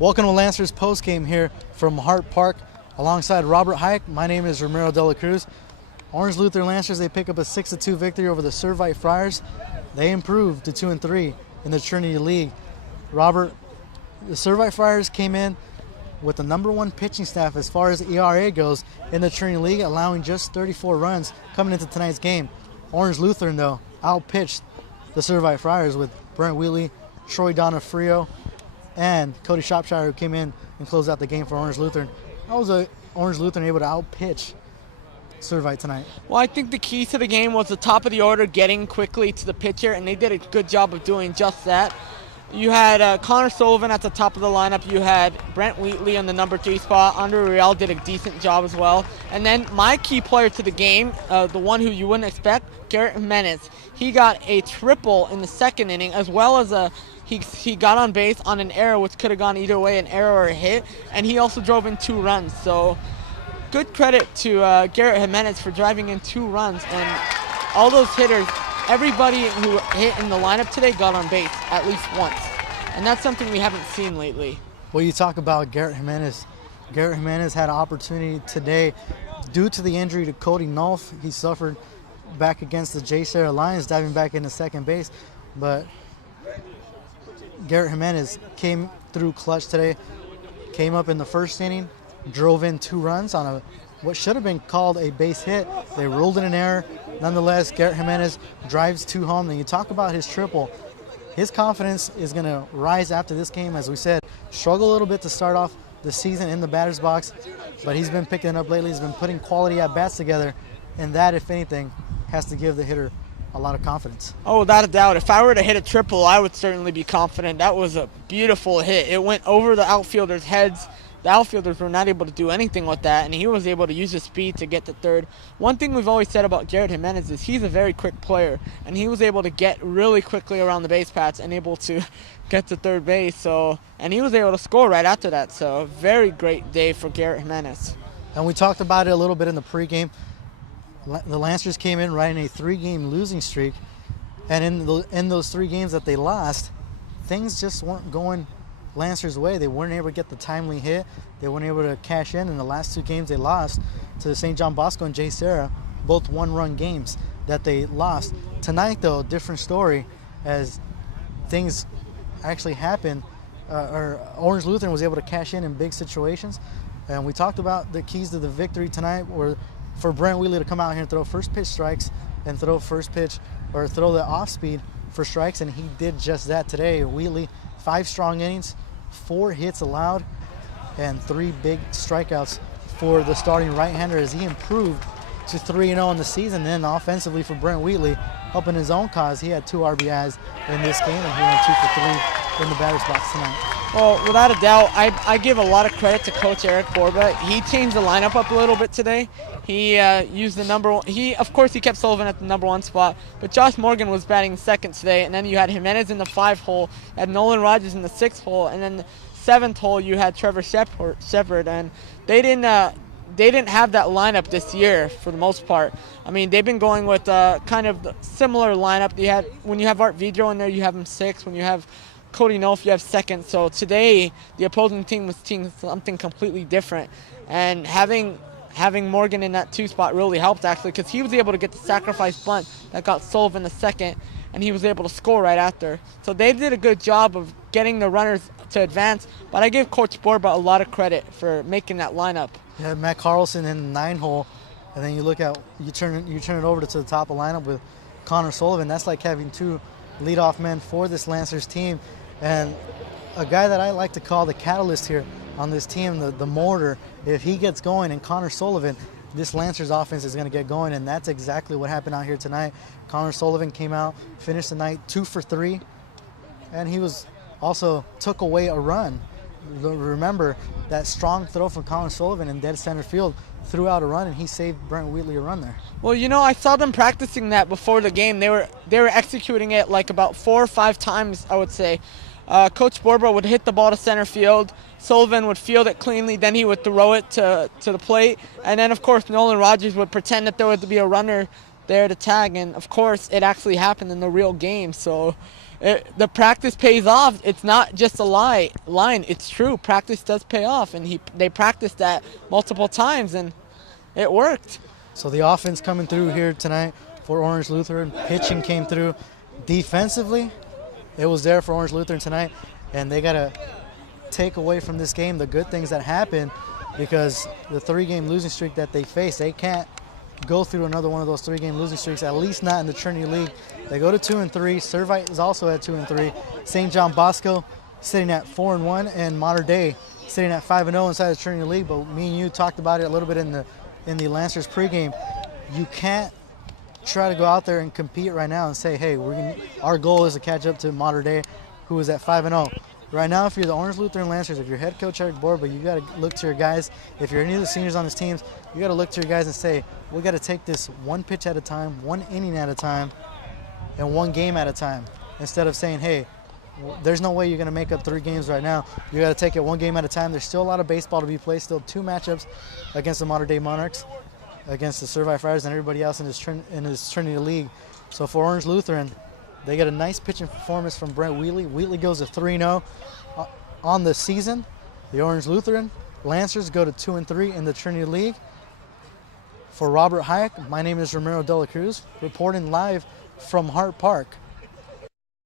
Welcome to Lancers postgame here from Hart Park alongside Robert Hike. My name is Ramiro De La Cruz. Orange Luther Lancers, they pick up a 6-2 victory over the Servite Friars. They improved to 2-3 in the Trinity League. Robert, the Servite Friars came in with the #1 pitching staff as far as ERA goes in the Trinity League, allowing just 34 runs coming into tonight's game. Orange Lutheran, though, outpitched the Servite Friars with Brent Wheatley, Troy Donofrio, and Cody Shropshire, who came in and closed out the game for Orange Lutheran. How was Orange Lutheran able to outpitch Servite tonight? Well, I think the key to the game was the top of the order getting quickly to the pitcher, and they did a good job of doing just that. You had Connor Sullivan at the top of the lineup. You had Brent Wheatley on the #3 spot. Andre Real did a decent job as well. And then my key player to the game, the one who you wouldn't expect, Garrett Jimenez. He got a triple in the second inning, as well as he got on base on an error, which could have gone either way, an error or a hit. And he also drove in 2 runs. So good credit to Garrett Jimenez for driving in 2 runs. And all those hitters, everybody who hit in the lineup today got on base at least once. And that's something we haven't seen lately. Well, you talk about Garrett Jimenez. Garrett Jimenez had an opportunity today due to the injury to Cody Nolf. He suffered back against the J. Sarah Lions, diving back into second base. But Garrett Jimenez came through clutch today, came up in the first inning, drove in 2 runs on what should have been called a base hit. They ruled it an error. Nonetheless, Garrett Jimenez drives 2 home. And you talk about his triple. His confidence is going to rise after this game. As we said, struggled a little bit to start off the season in the batter's box, but he's been picking up lately. He's been putting quality at-bats together, and that, if anything, has to give the hitter a lot of confidence. Oh, without a doubt. If I were to hit a triple, I would certainly be confident. That was a beautiful hit. It went over the outfielders' heads. The outfielders were not able to do anything with that, and he was able to use his speed to get to third. One thing we've always said about Garrett Jimenez is he's a very quick player, and he was able to get really quickly around the base paths and able to get to third base. And he was able to score right after that. So very great day for Garrett Jimenez. And we talked about it a little bit in the pregame. The Lancers came in riding a 3-game losing streak, and in those 3 games that they lost, things just weren't going Lancers' way. They weren't able to get the timely hit. They weren't able to cash in the last 2 games they lost to St. John Bosco and J. Sarah, both 1-run games that they lost. Tonight, though, different story, as things actually happened. Orange Lutheran was able to cash in big situations, and we talked about the keys to the victory tonight were for Brent Wheatley to come out here and throw first pitch strikes and throw the off speed for strikes, and he did just that today. Wheatley, 5 strong innings, 4 hits allowed, and 3 big strikeouts for the starting right-hander as he improved to 3-0 in the season. Then offensively for Brent Wheatley, helping his own cause, he had 2 RBIs in this game, and he went 2 for 3 in the batter's box tonight. Well, without a doubt, I give a lot of credit to Coach Eric Borba. He changed the lineup up a little bit today. He used the #1. Of course, he kept Sullivan at the #1 spot, but Josh Morgan was batting second today. And then you had Jimenez in the 5 hole, you had Nolan Rogers in the 6 hole, and then the 7th hole you had Trevor Shepard. And they didn't have that lineup this year for the most part. I mean, they've been going with kind of the similar lineup. When you have Art Vidro in there, you have him 6th. When you have Cody Nolf, you have 2nd. So today, the opposing team was seeing something completely different. And having Morgan in that 2 spot really helped, actually, because he was able to get the sacrifice bunt that got Sullivan the 2nd, and he was able to score right after. So they did a good job of getting the runners to advance, but I give Coach Borba a lot of credit for making that lineup. You had Matt Carlson in the 9 hole, and then you turn it over to the top of the lineup with Connor Sullivan. That's like having 2 leadoff men for this Lancers team, and a guy that I like to call the catalyst here on this team, the mortar. If he gets going, and Connor Sullivan, this Lancers offense is going to get going, and that's exactly what happened out here tonight. Connor Sullivan came out, finished the night 2 for 3, and he was also took away a run. Remember that strong throw from Connor Sullivan in dead center field, threw out a run, and he saved Brent Wheatley a run there. Well, I saw them practicing that before the game. They were executing it like about 4 or 5 times, I would say. Coach Borba would hit the ball to center field. Sullivan would field it cleanly. Then he would throw it to the plate. And then, of course, Nolan Rogers would pretend that there would be a runner there to tag. And, of course, it actually happened in the real game. So the practice pays off. It's not just a line. It's true. Practice does pay off, and they practiced that multiple times, and it worked. So the offense coming through here tonight for Orange Lutheran. Pitching came through. Defensively, it was there for Orange Lutheran tonight, and they got to take away from this game the good things that happened, because the 3-game losing streak that they face, they can't go through another one of those 3-game losing streaks, at least not in the Trinity League. They go to 2-3. Servite is also at 2-3. St. John Bosco sitting at 4-1, and Mater Dei sitting at 5-0 inside the Trinity League. But me and you talked about it a little bit in the Lancers pregame. You can't try to go out there and compete right now and say, hey, our goal is to catch up to Mater Dei, who is at 5-0. Right now, if you're the Orange Lutheran Lancers, if you're head coach Eric Borba, you got to look to your guys. If you're any of the seniors on this team, you got to look to your guys and say, we got to take this one pitch at a time, one inning at a time, and one game at a time. Instead of saying, hey, there's no way you're going to make up 3 games right now. You got to take it one game at a time. There's still a lot of baseball to be played. Still 2 matchups against the Mater Dei Monarchs, against the Servite Friars, and everybody else in this Trinity League. So for Orange Lutheran, they get a nice pitching performance from Brent Wheatley. Wheatley goes to 3-0 on the season. The Orange Lutheran Lancers go to 2-3 in the Trinity League. For Robert Hayek, my name is Ramiro De La Cruz, reporting live from Hart Park.